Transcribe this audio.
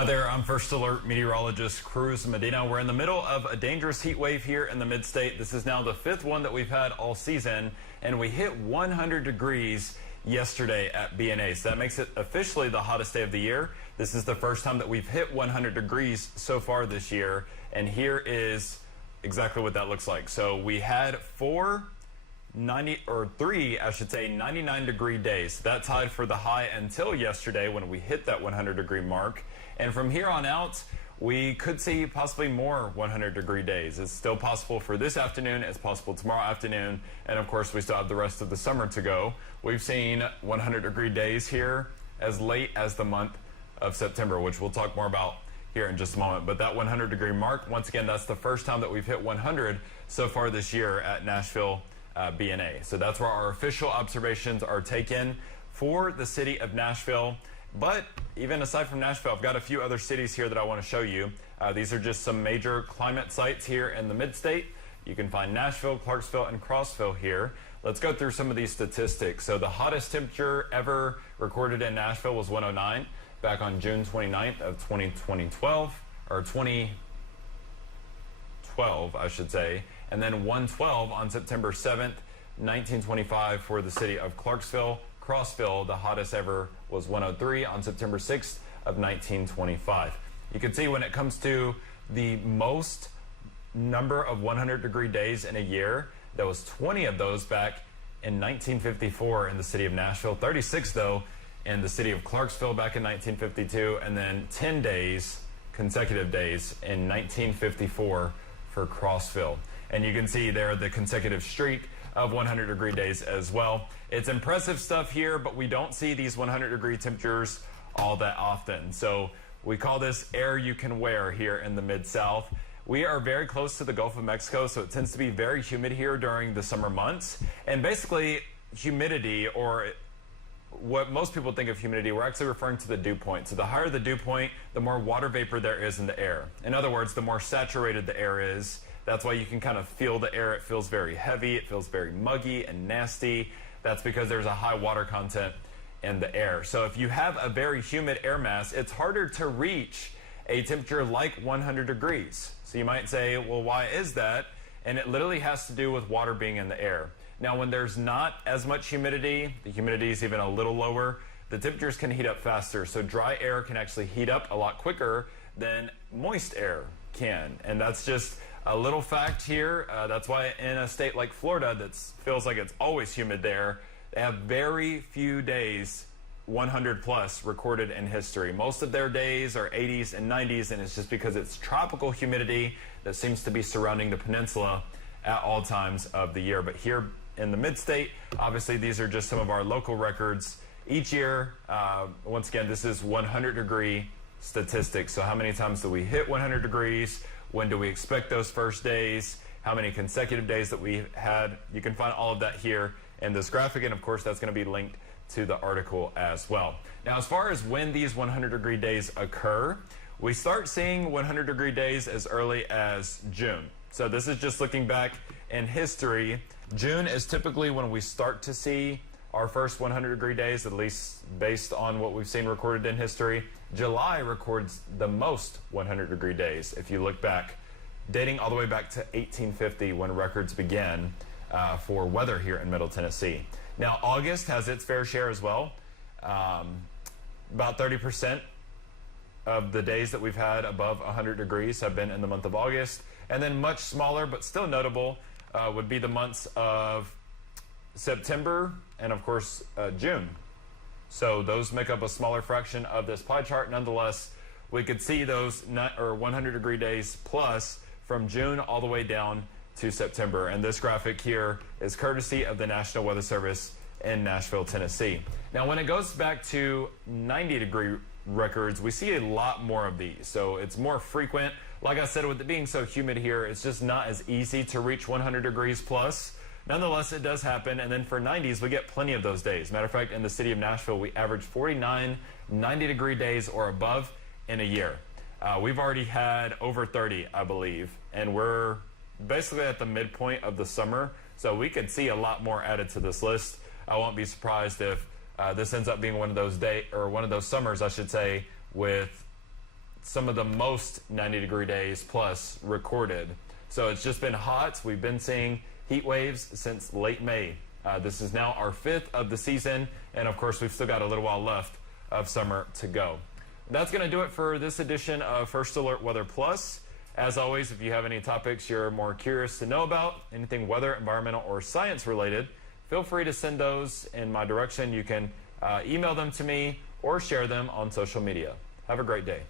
Hi there, I'm First Alert meteorologist Cruz Medina. We're in the middle of a dangerous heat wave here in the mid-state. This is now the fifth one that we've had all season, and we hit 100 degrees yesterday at BNA. So that makes it officially the hottest day of the year. This is the first time that we've hit 100 degrees so far this year, and here is exactly what that looks like. So we had three 99-degree days. That tied for the high until yesterday when we hit that 100-degree mark. And from here on out, we could see possibly more 100-degree days. It's still possible for this afternoon. It's possible tomorrow afternoon. And of course, we still have the rest of the summer to go. We've seen 100-degree days here as late as the month of September, which we'll talk more about here in just a moment. But that 100-degree mark, once again, that's the first time that we've hit 100 so far this year at Nashville BNA. So that's where our official observations are taken for the city of Nashville. But even aside from Nashville, I've got a few other cities here that I want to show you. These are just some major climate sites here in the mid-state. You can find Nashville, Clarksville, and Crossville here. Let's go through some of these statistics. So the hottest temperature ever recorded in Nashville was 109 back on June 29th of 2012, or 2012, I should say. And then 112 on September 7th, 1925 for the city of Clarksville. Crossville, the hottest ever, was 103 on September 6th of 1925. You can see when it comes to the most number of 100-degree days in a year, there was 20 of those back in 1954 in the city of Nashville, 36 though in the city of Clarksville back in 1952, and then 10 days, consecutive days, in 1954 for Crossville. And you can see there the consecutive streak of 100-degree days as well. It's impressive stuff here, but we don't see these 100-degree temperatures all that often. So we call this air you can wear here in the Mid-South. We are very close to the Gulf of Mexico, so it tends to be very humid here during the summer months. And basically, humidity, or what most people think of humidity, we're actually referring to the dew point. So the higher the dew point, the more water vapor there is in the air. In other words, the more saturated the air is. That's why you can kind of feel the air. It feels very heavy. It feels very muggy and nasty. That's because there's a high water content in the air. So if you have a very humid air mass, it's harder to reach a temperature like 100 degrees. So you might say, well, why is that? And it literally has to do with water being in the air. Now, when there's not as much humidity, the humidity is even a little lower, the temperatures can heat up faster. So dry air can actually heat up a lot quicker than moist air can. And that's just a little fact here. That's why in a state like Florida that feels like it's always humid there, they have very few days 100 plus recorded in history. Most of their days are 80s and 90s, and it's just because it's tropical humidity that seems to be surrounding the peninsula at all times of the year. But here in the mid-state, obviously these are just some of our local records each year. Once again, this is 100-degree statistics. So how many times do we hit 100 degrees? When do we expect those first days? How many consecutive days that we had? You can find all of that here in this graphic, and of course that's going to be linked to the article as well. Now, as far as when these 100-degree days occur, we start seeing 100-degree days as early as June. So this is just looking back in history. June is typically when we start to see our first 100-degree days, at least based on what we've seen recorded in history. July records the most 100-degree days, if you look back, dating all the way back to 1850 when records began for weather here in Middle Tennessee. Now, August has its fair share as well. About 30% of the days that we've had above 100 degrees have been in the month of August. And then much smaller, but still notable, would be the months of September and, of course, June. So those make up a smaller fraction of this pie chart. Nonetheless, we could see those 100-degree days plus from June all the way down to September. And this graphic here is courtesy of the National Weather Service in Nashville, Tennessee. Now, when it goes back to 90-degree records, we see a lot more of these. So it's more frequent. Like I said, with it being so humid here, it's just not as easy to reach 100 degrees plus. Nonetheless, it does happen, and then for 90s, we get plenty of those days. Matter of fact, in the city of Nashville, we average 49 90-degree days or above in a year. We've already had over 30, I believe, and we're basically at the midpoint of the summer, so we could see a lot more added to this list. I won't be surprised if this ends up being one of those summers, I should say, with some of the most 90-degree days plus recorded. So it's just been hot. We've been seeing heat waves since late May. This is now our 5th of the season, and of course we've still got a little while left of summer to go. That's going to do it for this edition of First Alert Weather Plus. As always, if you have any topics you're more curious to know about, anything weather, environmental, or science related, feel free to send those in my direction. You can email them to me or share them on social media. Have a great day.